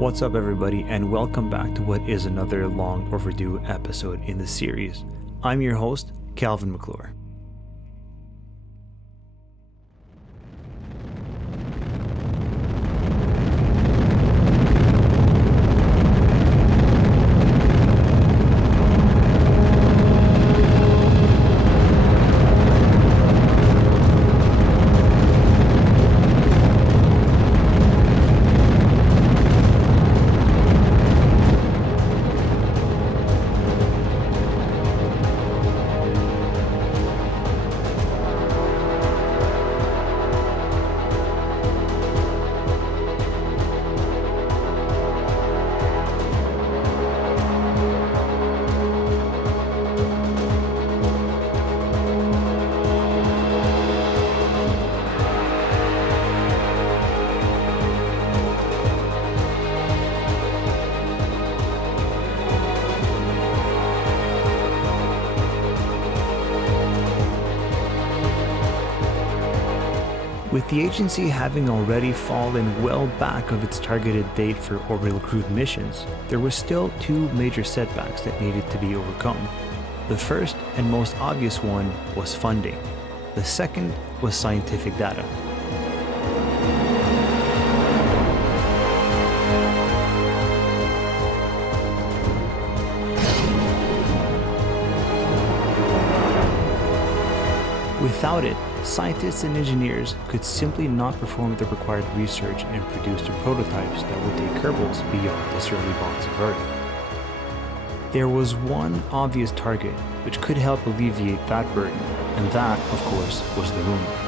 What's up everybody, and welcome back to what is another long overdue episode in the series. I'm your host, Calvin Maclure. With the agency having already fallen well back of its targeted date for orbital crewed missions, there were still two major setbacks that needed to be overcome. The first and most obvious one was funding. The second was scientific data. Without it, scientists and engineers could simply not perform the required research and produce the prototypes that would take Kerbals beyond the surly bounds of Earth. There was one obvious target which could help alleviate that burden, and that, of course, was the Lunar.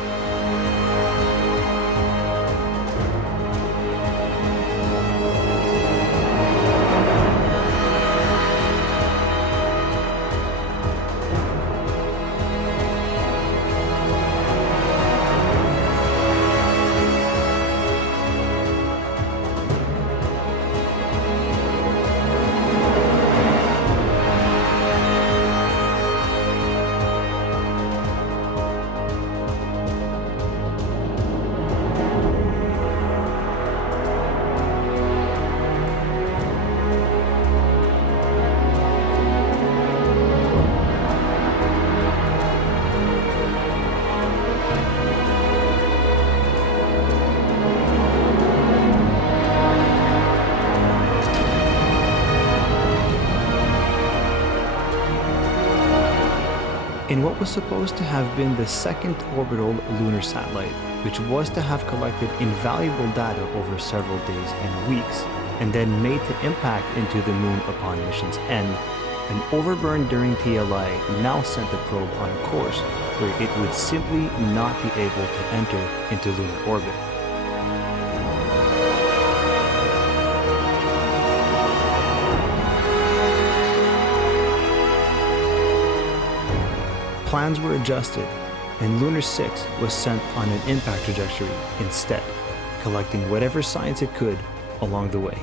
In what was supposed to have been the second orbital lunar satellite, which was to have collected invaluable data over several days and weeks, and then made to impact into the moon upon mission's end, an overburn during TLI now sent the probe on a course where it would simply not be able to enter into lunar orbit. Plans were adjusted, and Lunar 6 was sent on an impact trajectory instead, collecting whatever science it could along the way.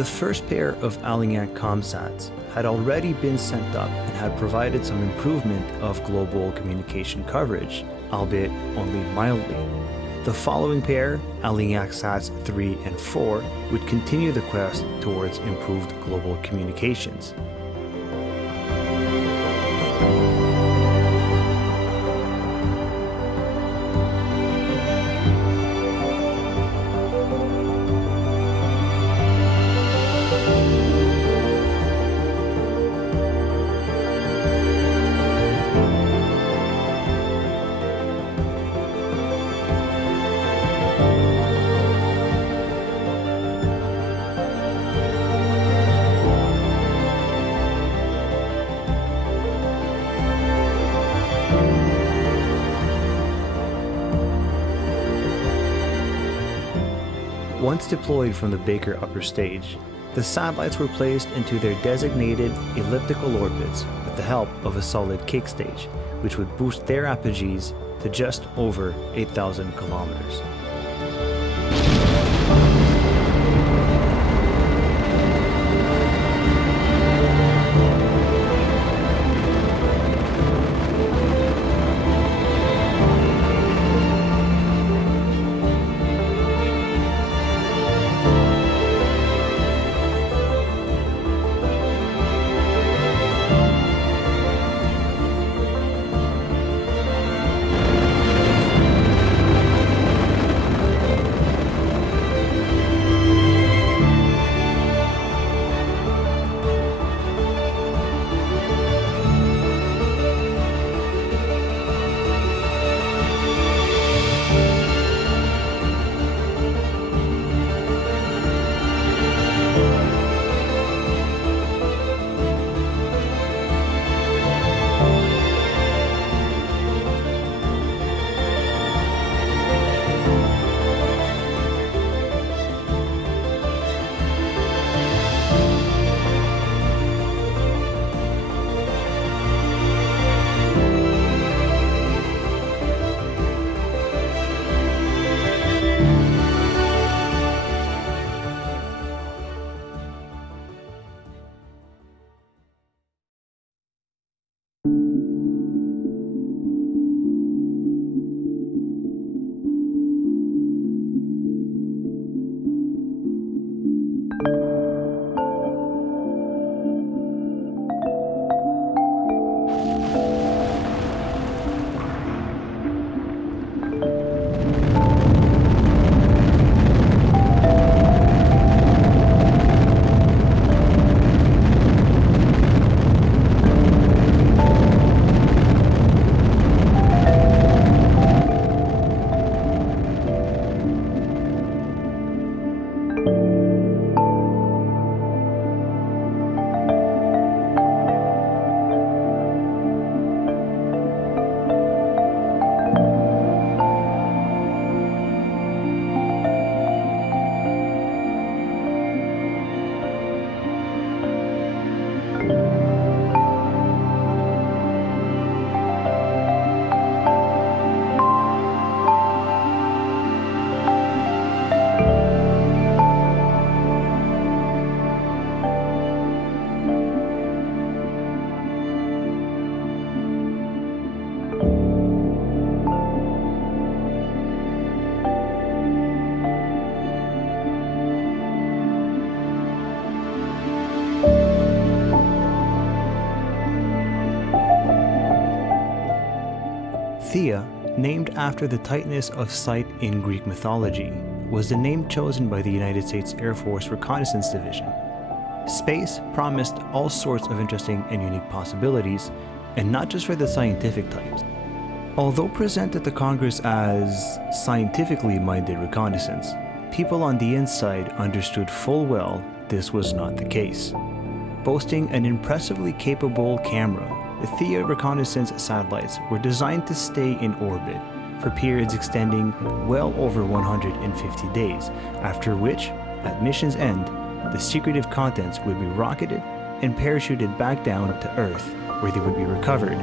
The first pair of Alignak CommSats had already been sent up and had provided some improvement of global communication coverage, albeit only mildly. The following pair, Alignak Sats 3 and 4, would continue the quest towards improved global communications. Once deployed from the Baker upper stage, the satellites were placed into their designated elliptical orbits with the help of a solid kick stage, which would boost their apogees to just over 8,000 kilometers. Theia, named after the tightness of sight in Greek mythology, was the name chosen by the United States Air Force Reconnaissance Division. Space promised all sorts of interesting and unique possibilities, and not just for the scientific types. Although presented to Congress as scientifically minded reconnaissance, people on the inside understood full well this was not the case. Boasting an impressively capable camera, the Theia reconnaissance satellites were designed to stay in orbit for periods extending well over 150 days, after which, at mission's end, the secretive contents would be rocketed and parachuted back down to Earth, where they would be recovered.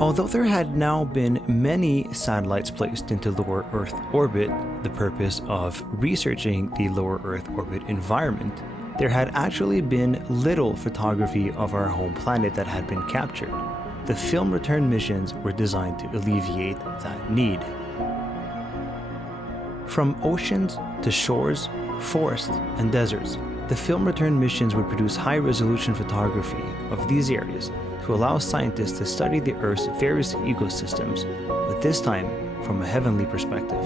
Although there had now been many satellites placed into lower Earth orbit, the purpose of researching the lower Earth orbit environment, there had actually been little photography of our home planet that had been captured. The film return missions were designed to alleviate that need. From oceans to shores, forests, and deserts, the film return missions would produce high-resolution photography of these areas to allow scientists to study the Earth's various ecosystems, but this time from a heavenly perspective.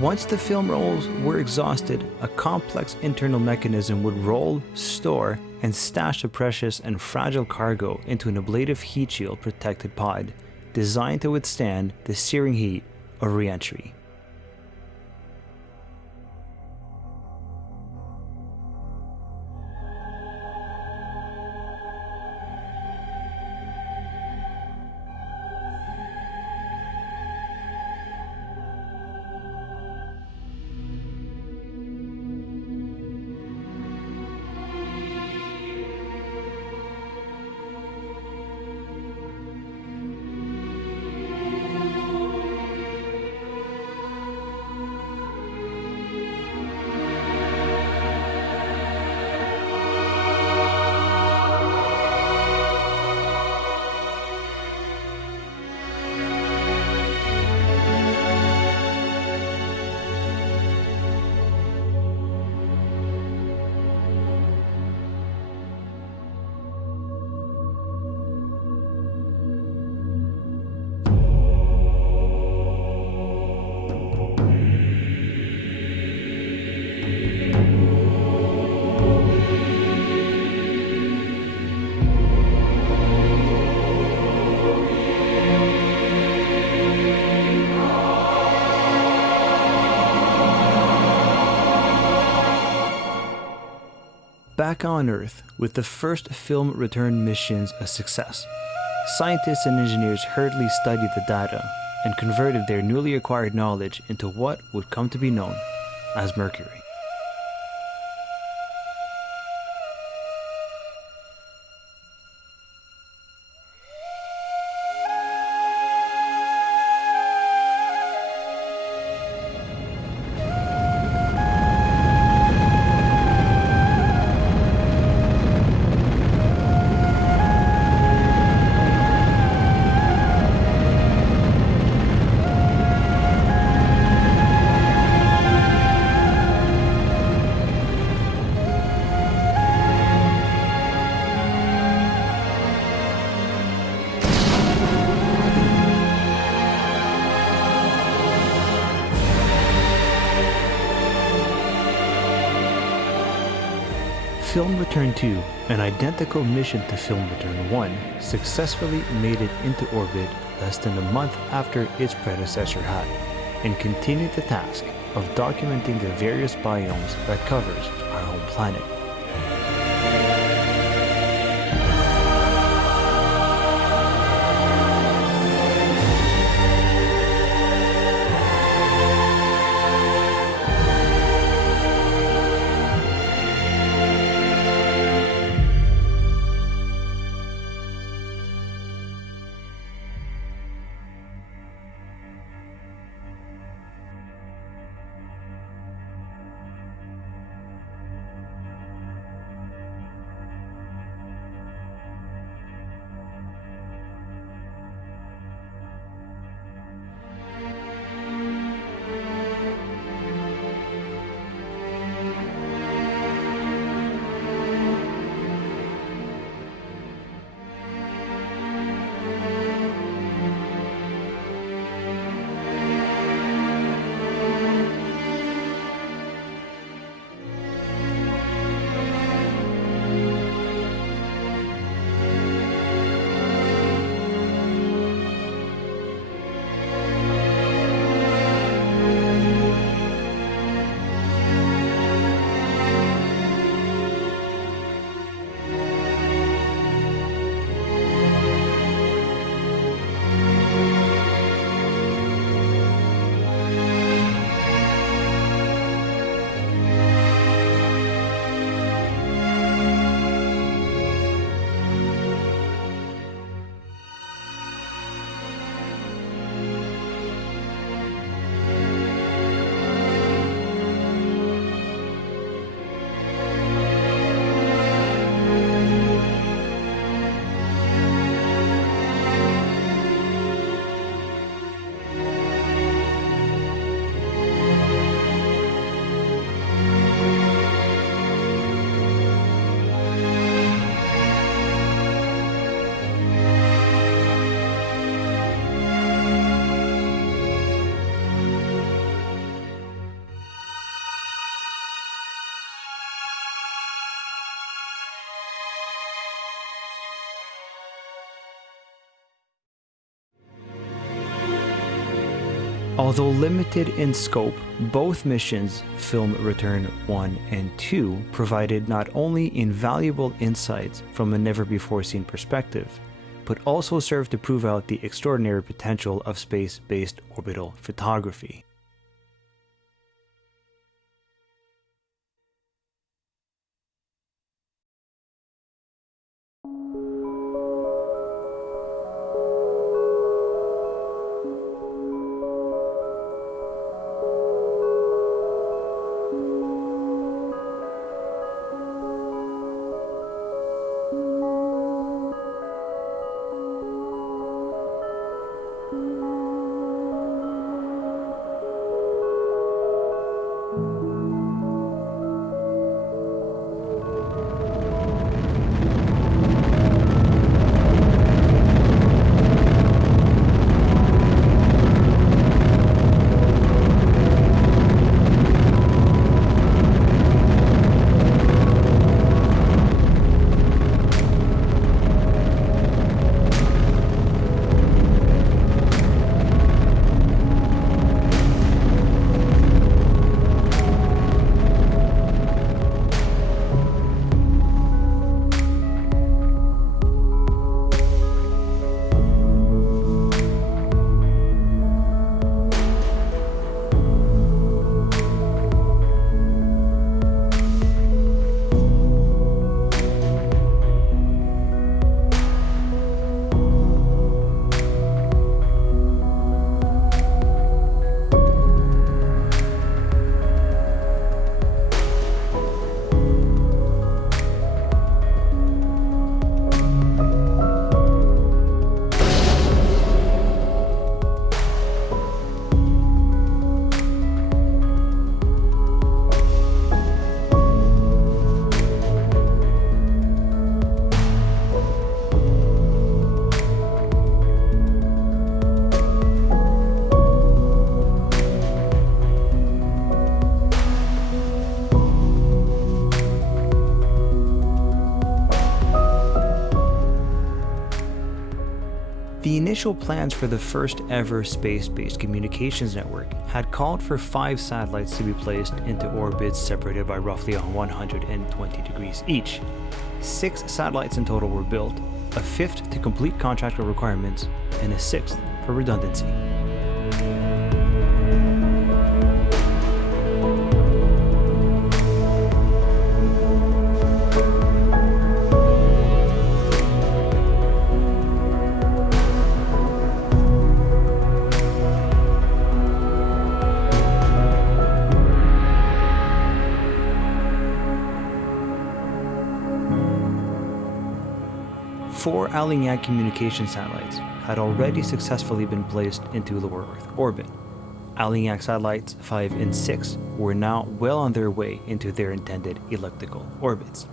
Once the film rolls were exhausted, a complex internal mechanism would roll, store, and stash the precious and fragile cargo into an ablative heat shield protected pod, designed to withstand the searing heat of re-entry. Back on Earth, with the first film return missions a success, scientists and engineers hurriedly studied the data and converted their newly acquired knowledge into what would come to be known as Mercury. Film Return 2, an identical mission to Film Return 1, successfully made it into orbit less than a month after its predecessor had, and continued the task of documenting the various biomes that covers our home planet. Although limited in scope, both missions, Film Return 1 and 2, provided not only invaluable insights from a never-before-seen perspective, but also served to prove out the extraordinary potential of space-based orbital photography. The initial plans for the first ever space-based communications network had called for 5 satellites to be placed into orbits separated by roughly 120 degrees each. 6 satellites in total were built, a 5th to complete contractual requirements, and a 6th for redundancy. Four Alignak communication satellites had already successfully been placed into lower Earth orbit. Alignak satellites 5 and 6 were now well on their way into their intended elliptical orbits.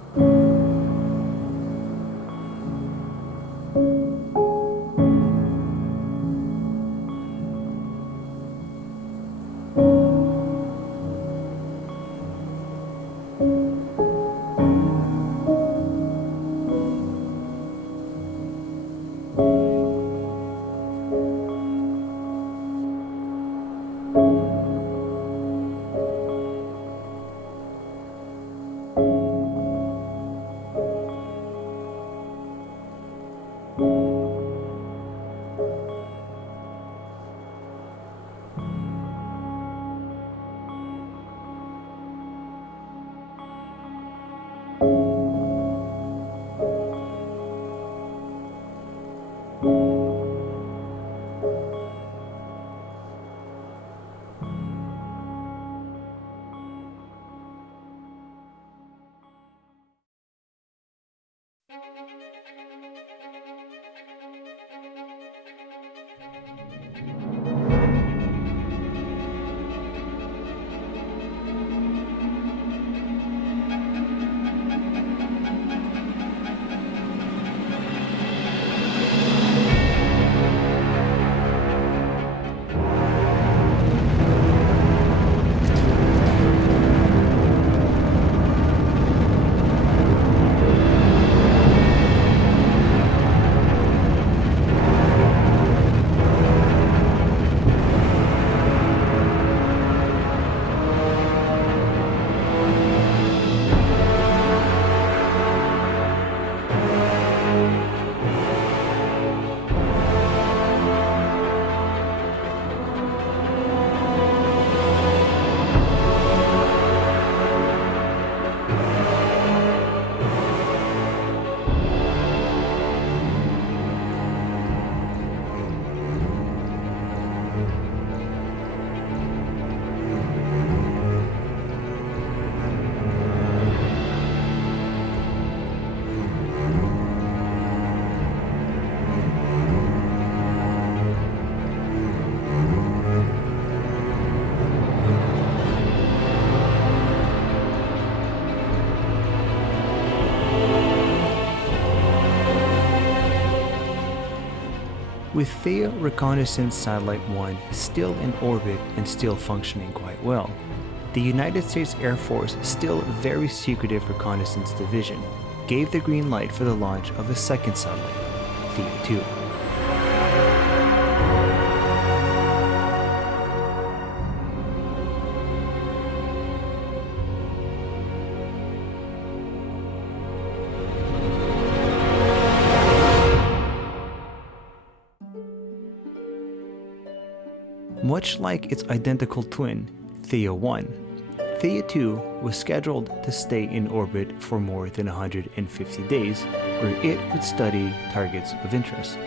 With Theia Reconnaissance Satellite 1 still in orbit and still functioning quite well, the United States Air Force still very secretive reconnaissance division gave the green light for the launch of a second satellite, Theia 2. Much like its identical twin, Theia 1, Theia 2 was scheduled to stay in orbit for more than 150 days, where it would study targets of interest.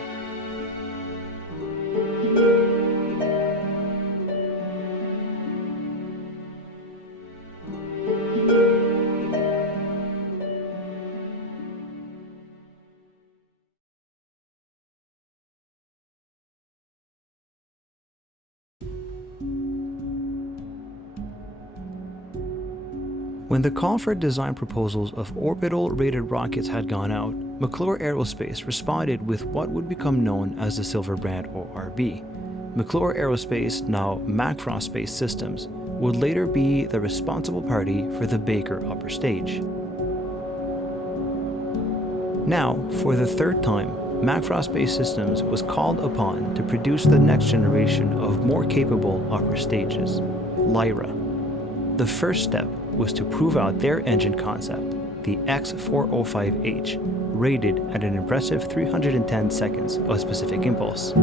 When the call for design proposals of orbital-rated rockets had gone out, Maclure Aerospace responded with what would become known as the Silver Brand or RB. Maclure Aerospace, now Macfrost Space Systems, would later be the responsible party for the Baker upper stage. Now, for the third time, Macfrost Space Systems was called upon to produce the next generation of more capable upper stages, Lyra. The first step was to prove out their engine concept, the X405H, rated at an impressive 310 seconds of specific impulse.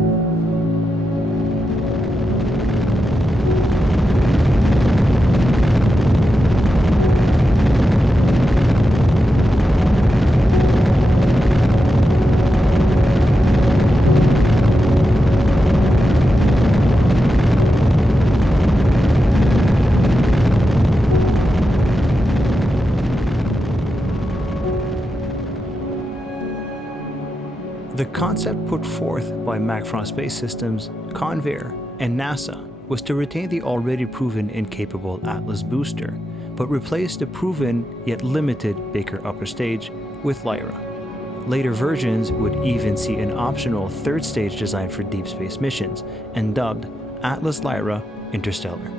The concept put forth by Macfrost Space Systems, Convair, and NASA was to retain the already proven and capable Atlas booster, but replace the proven yet limited Baker upper stage with Lyra. Later versions would even see an optional third stage designed for deep space missions and dubbed Atlas Lyra Interstellar.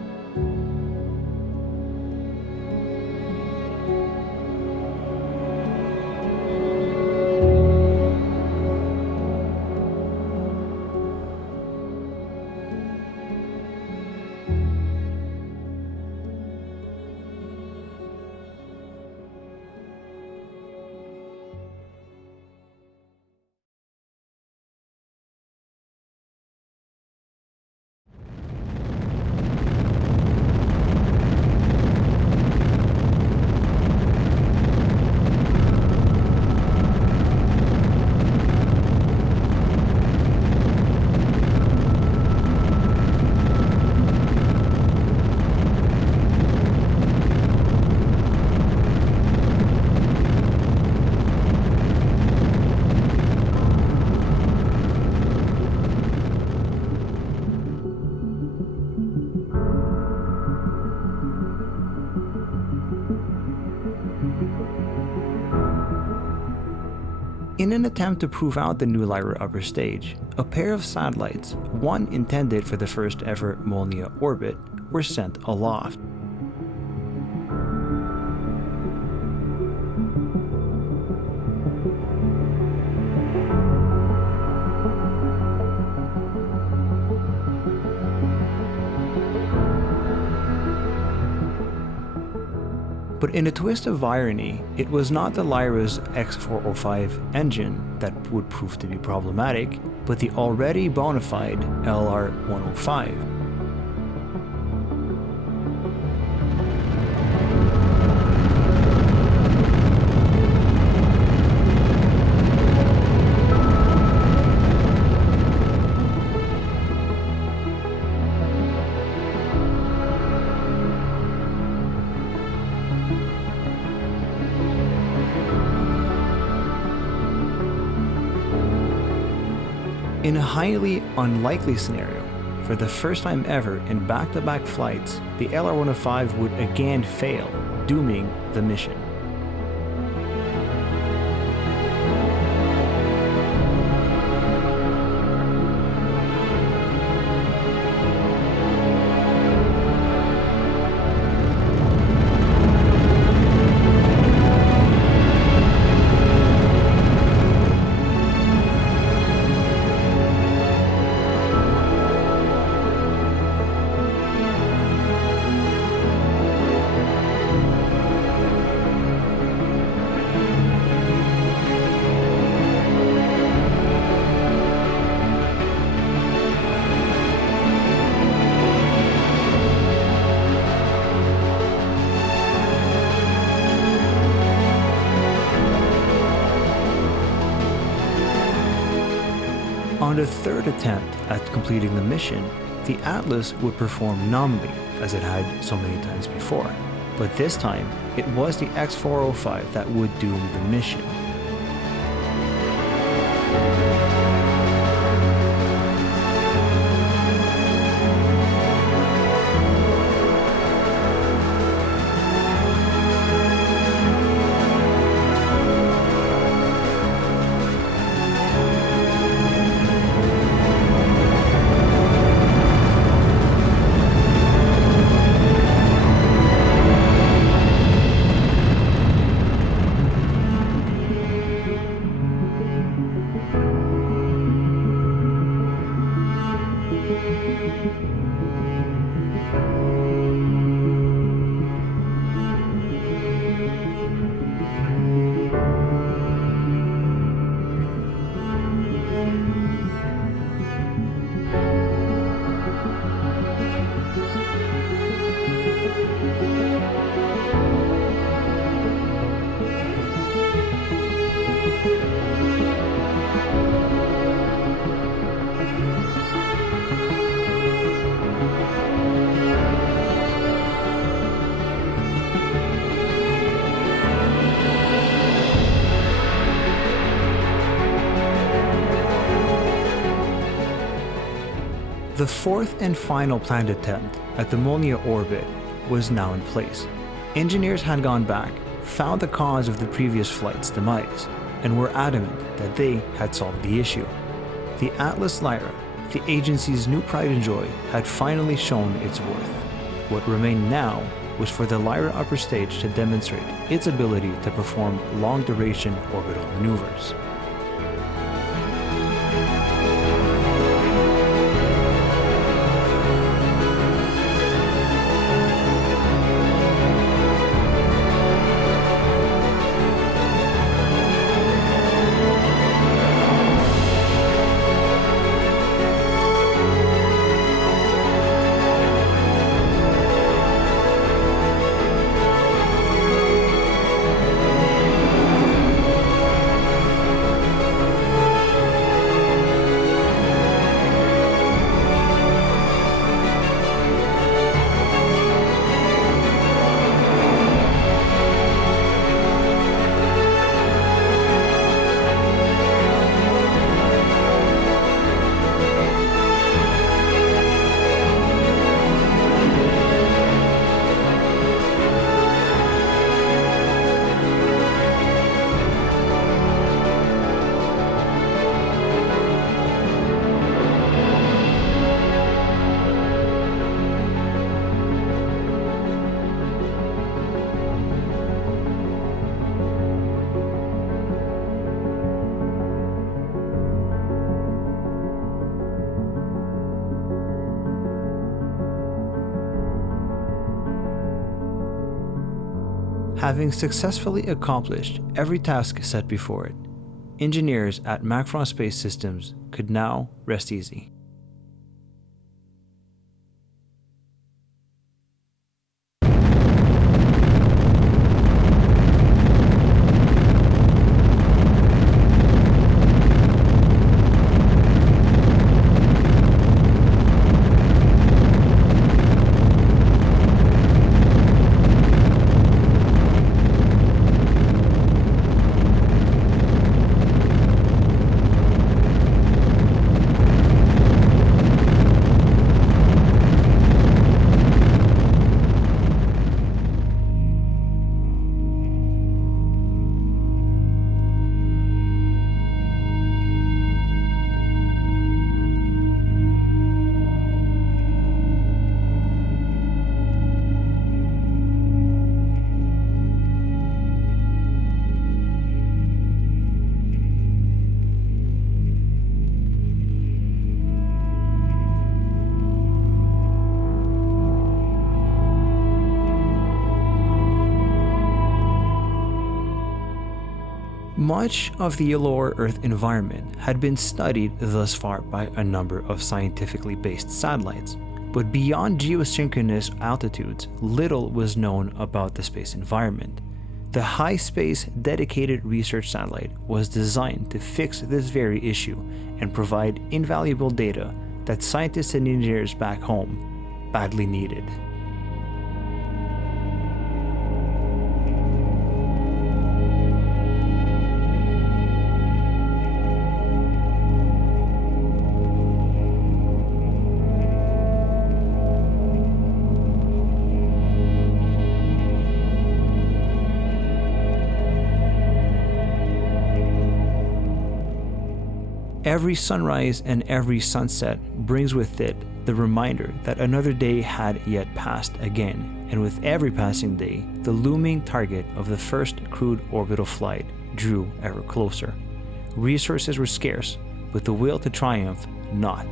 In an attempt to prove out the new Lyra upper stage, a pair of satellites, one intended for the first ever Molniya orbit, were sent aloft. But in a twist of irony, it was not the Lyra's X405 engine that would prove to be problematic, but the already bona fide LR-105. In a highly unlikely scenario, for the first time ever in back-to-back flights, the LR-105 would again fail, dooming the mission. On the third attempt at completing the mission, the Atlas would perform numbly as it had so many times before, but this time it was the X405 that would doom the mission. The fourth and final planned attempt at the Molniya orbit was now in place. Engineers had gone back, found the cause of the previous flight's demise, and were adamant that they had solved the issue. The Atlas Lyra, the agency's new pride and joy, had finally shown its worth. What remained now was for the Lyra upper stage to demonstrate its ability to perform long-duration orbital maneuvers. Having successfully accomplished every task set before it, engineers at Maclure Space Systems could now rest easy. Much of the lower Earth environment had been studied thus far by a number of scientifically based satellites, but beyond geosynchronous altitudes, little was known about the space environment. The High Space Dedicated Research Satellite was designed to fix this very issue and provide invaluable data that scientists and engineers back home badly needed. Every sunrise and every sunset brings with it the reminder that another day had yet passed again, and with every passing day, the looming target of the first crewed orbital flight drew ever closer. Resources were scarce, but the will to triumph not.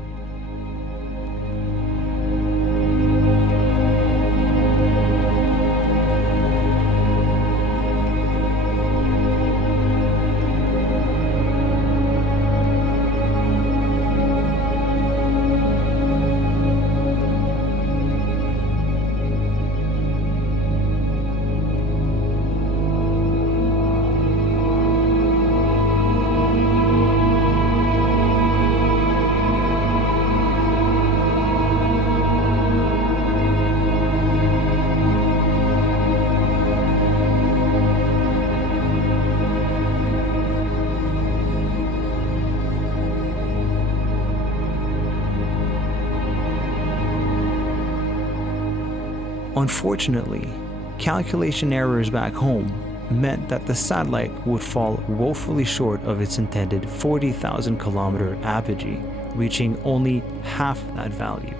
Unfortunately, calculation errors back home meant that the satellite would fall woefully short of its intended 40,000 kilometer apogee, reaching only half that value.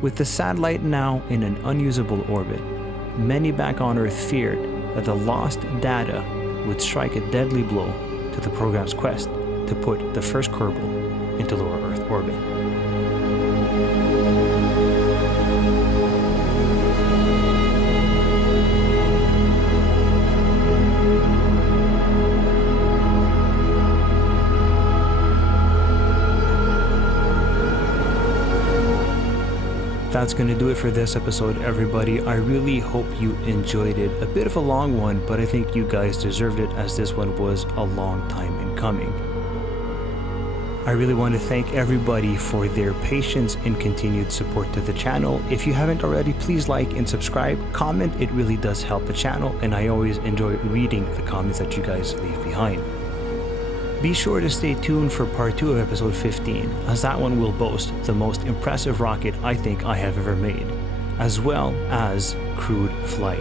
With the satellite now in an unusable orbit, many back on Earth feared that the lost data would strike a deadly blow to the program's quest to put the first Kerbal into lower Earth orbit. That's going to do it for this episode, everybody. I really hope you enjoyed it. A bit of a long one, but I think you guys deserved it, as this one was a long time in coming. I really want to thank everybody for their patience and continued support to the channel. If you haven't already, please like and subscribe. Comment, it really does help the channel, and I always enjoy reading the comments that you guys leave behind. Be sure to stay tuned for part 2 of episode 15, as that one will boast the most impressive rocket I think I have ever made, as well as crewed flight.